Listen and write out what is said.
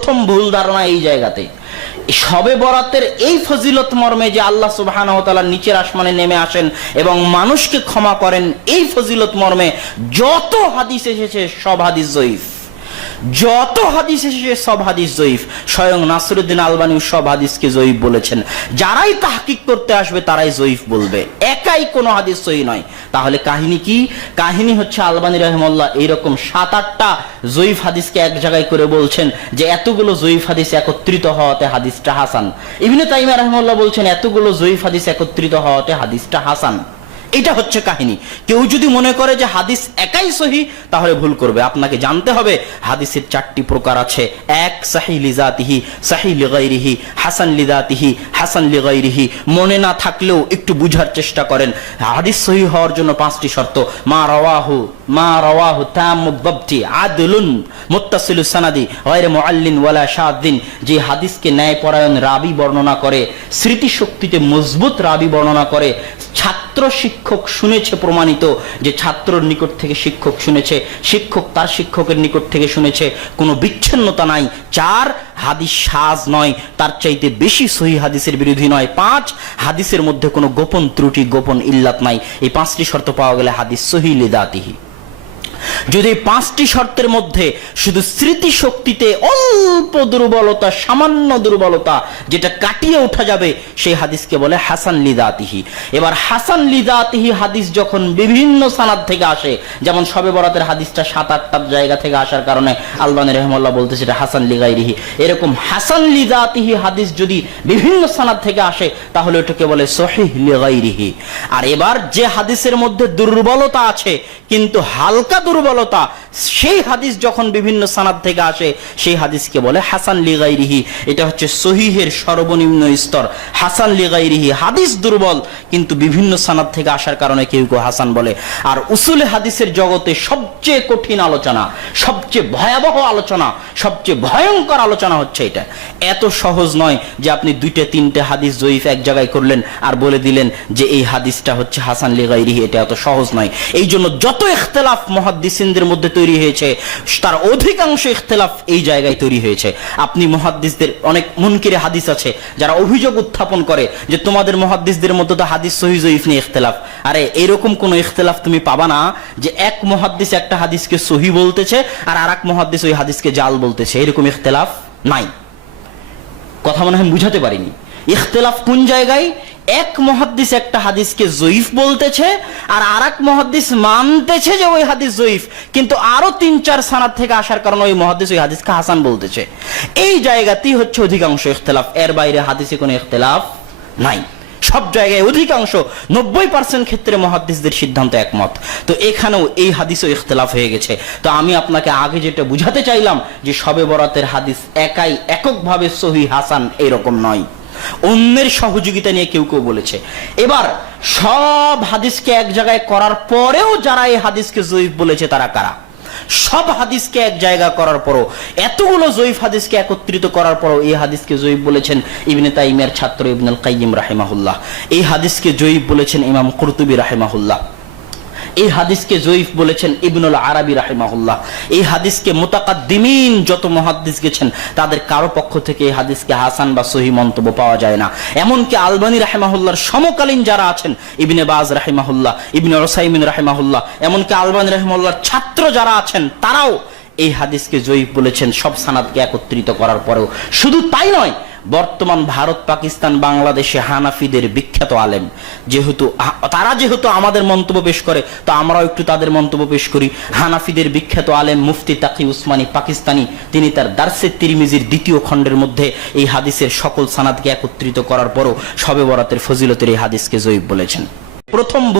প্রথম ভুল ধারণা এই জায়গাতে। সবে বরাতের এই ফজিলত মর্মে যে আল্লাহ সুবাহ নিচের আসমানে নেমে আসেন এবং মানুষকে ক্ষমা করেন, এই ফজিলত মর্মে যত হাদিস এসেছে, সব হাদিস জয়ীফ। যত হাদিস এসেছে, সব হাদিস জয়ীফ। স্বয়ং নাসরুদ্দিন আলবানি সব হাদিসকে জয়ীফ বলেছেন। যারাই তাহকিক করতে আসবে, তারাই জয়ীফ বলবে। একাই কোনো হাদিস সহি নয়। তাহলে কাহিনী কি? কাহিনী হচ্ছে আলবানি রহমল্লাহ এইরকম সাত, আটটা জয়ীফ হাদিসকে এক জায়গায় করে বলছেন যে, এতগুলো জয়ীফ হাদিস একত্রিত হওয়াতে হাদিসটা হাসান। ইবনে তাইমা রহমল্লাহ বলছেন, এতগুলো জয়ীফ হাদিস একত্রিত হওয়াতে হাদিসটা হাসান। এটা হচ্ছে কাহিনী। কেউ যদি মনে করে যে হাদিস একাই সহি, তাহলে ভুল করবে। আপনাকে জানতে হবে, হাদিসের চারটি প্রকার আছে। এক, সাহি লিজাতিহি সাহি লিগাইরিহি হাসান লিদাতিহি হাসান লিগাইরিহি মনে না থাকলেও একটু বুঝার চেষ্টা করেন। হাদিস সহি হওয়ার জন্য পাঁচটি শর্ত। মা রওয়াহু মা রওয়াহু তামুদ্দবতি আদলুন মুত্তাসিলু সানাদি গায়রে মুআল্লিন ওয়ালা শাদ্দিন। যে হাদিসকে ন্যায়পরায়ণ রাবি বর্ণনা করে, স্মৃতিশক্তিতে মজবুত রাবি বর্ণনা করে, ছাত্র শিক্ষক শুনেছে প্রমাণিত যে ছাত্রর নিকট থেকে শিক্ষক শুনেছে, শিক্ষক তার শিক্ষকের নিকট থেকে শুনেছে, কোনো বিচ্ছিন্নতা নাই, চার হাদিস সাজ নয়, তার চাইতে বেশি সহি হাদিসের বিরোধী নয়, পাঁচ হাদিসের মধ্যে কোনো গোপন ত্রুটি, গোপন ইল্লাত নাই। এই পাঁচটি শর্ত পাওয়া গেলে হাদিস সহি লিদাতিহি। যদি পাঁচটি শর্তের মধ্যে শুধু স্মৃতি শক্তিতে অল্প দুর্বলতা, সামান্য দুর্বলতা যেটা কাটিয়ে ওঠা যাবে, সেই হাদিসকে বলে হাসান লিদাতিহি এবার হাসান লিদাতিহি হাদিস যখন বিভিন্ন সানাদ থেকে আসে, যেমন সবে বরাতের হাদিসটা সাত আটটা জায়গা থেকে আসার কারণে আলবানী রহমাল্লাহ বলতে সেটা হাসান লিগাইরিহি এরকম হাসান লিদাতিহি হাদিস যদি বিভিন্ন সানাদ থেকে আসে, তাহলে ওটাকে বলে সহিহ লিগাইরিহি আর এবার যে হাদিসের মধ্যে দুর্বলতা আছে, কিন্তু হালকা দুর্বলতা। সেই হাদিস যখন বিভিন্ন সানাদ থেকে আসে, সেই হাদিসকে বলে হাসান লিগাইরিহি। এটা হচ্ছে সহিহের সর্বনিম্ন স্তর। হাসান লিগাইরিহি, হাদিস দুর্বল, কিন্তু বিভিন্ন সানাদ থেকে আসার কারণে কেউ কেউ হাসান বলে। আর উসুলে হাদিসের জগতে সবচেয়ে কঠিন আলোচনা, সবচেয়ে ভয়াবহ আলোচনা, সবচেয়ে ভয়ঙ্কর আলোচনা হচ্ছে এটা। এত সহজ নয় যে আপনি দুইটা, তিনটে হাদিস জয়ীফ এক জায়গায় করলেন আর বলে দিলেন যে এই হাদিসটা হচ্ছে হাসান লিগাইরিহি, এটা এত সহজ নয়। এই জন্য যত ইখতলাফ মহাদ্দিসিনদের মধ্যে তৈরি হয়েছে। তার অধিকাংশ ইখতলাফ এই জায়গায় তৈরি হয়েছে। আপনি মহাদ্দিসদের অনেক মুনকিরে হাদিস আছে, যারা অভিযোগ উত্থাপন করে যে তোমাদের মহাদ্দিসদের মধ্যে তো হাদিস সহি জয়ীফ নিয়ে ইখতলাফ। আরে, এরকম কোন ইখতলাফ তুমি পাবা না যে এক মহাদ্দিস একটা হাদিসকে সহি বলতেছে আর আর এক মহাদ্দিস ওই হাদিসকে জাল বলতেছে। এরকম ইখতলাফ নাই। কথা মনে হয় বুঝাতে পারিনি। ইখতলাফ কোন জায়গায়? এক মহাদ্দিস একটা হাদিসকে জয়ীফ বলতেছে, আর আর এক মহাদ্দিস মানতেছে যে ওই হাদিস জয়ীফ। কিন্তু আরও তিন, চার সানাদ থেকে আসার কারণে ওই মহাদ্দিস ওই হাদিসকে হাসান বলতেছে। এই জায়গাতেই হচ্ছে অধিকাংশ ইখতলাফ। এর বাইরে হাদিসে কোনো ইখতলাফ নাই। সব জায়গায় অধিকাংশ নব্বই পার্সেন্ট ক্ষেত্রে মহাদ্দিসদের সিদ্ধান্ত একমত। তো এখানেও এই হাদিসও ইখতলাফ হয়ে গেছে। তো আমি আপনাকে আগে যেটা বুঝাতে চাইলাম যে সবে বরাতের হাদিস একাই এককভাবে সহি হাসান এরকম নয়। অন্যের সহযোগিতা নিয়ে কেউ কেউ বলেছে। এবার সব হাদিসকে এক জায়গায় করার পরেও যারা এই হাদিসকে জয়ীফ বলেছে তারা কারা? সব হাদিসকে এক জায়গা করার পরও, এতগুলো জয়ীফ হাদিসকে একত্রিত করার পরও এই হাদিসকে জয়ীফ বলেছেন ইবনে তাইমের ছাত্র ইবনুল কাইয়িম রাহিমাহুল্লাহ। এই হাদিসকে জয়ীফ বলেছেন ইমাম কুরতুবী রাহিমাহুল্লাহ। এই হাদিসকে জয়ীফ বলেছেন ইবনুল আরবি রাহিমাহুল্লাহ। এই হাদিসকে মোতাকাদ্দিমিন যত মহাদ্দিস গেছেন, তাদের কারও পক্ষ থেকে এই হাদিসকে হাসান বা সহি মন্তব্য পাওয়া যায় না। এমনকি আলবানী রাহিমাহুল্লাহর সমকালীন যারা আছেন, ইবনে বাজ রাহিমাহুল্লাহ, ইবনে ওসাইমিন রাহিমাহুল্লাহ, এমনকি আলবানী রাহিমাহুল্লাহর ছাত্র যারা আছেন, তারাও এই হাদিসকে জয়ীফ বলেছেন, সব সানাদকে একত্রিত করার পরেও। শুধু তাই নয় বর্তমান ভারত, পাকিস্তান, বাংলাদেশে হানাফিদের বিখ্যাত আলেম। যেহেতু তারা যেহেতু আমাদের মন্তব্য পেশ করে, তো আমরাও একটু তাদের মন্তব্য পেশ করি। হানাফিদের বিখ্যাত আলেম মুফতি তাকি উসমানী পাকিস্তানি, তিনি তার দার্সে তিরমিজির দ্বিতীয় খণ্ডের মধ্যে এই হাদিসের সকল সানাদকে একত্রিত করার পরও সবে বরাতের ফজিলতের এই হাদিসকে জয়ীব বলেছেন। প্রথম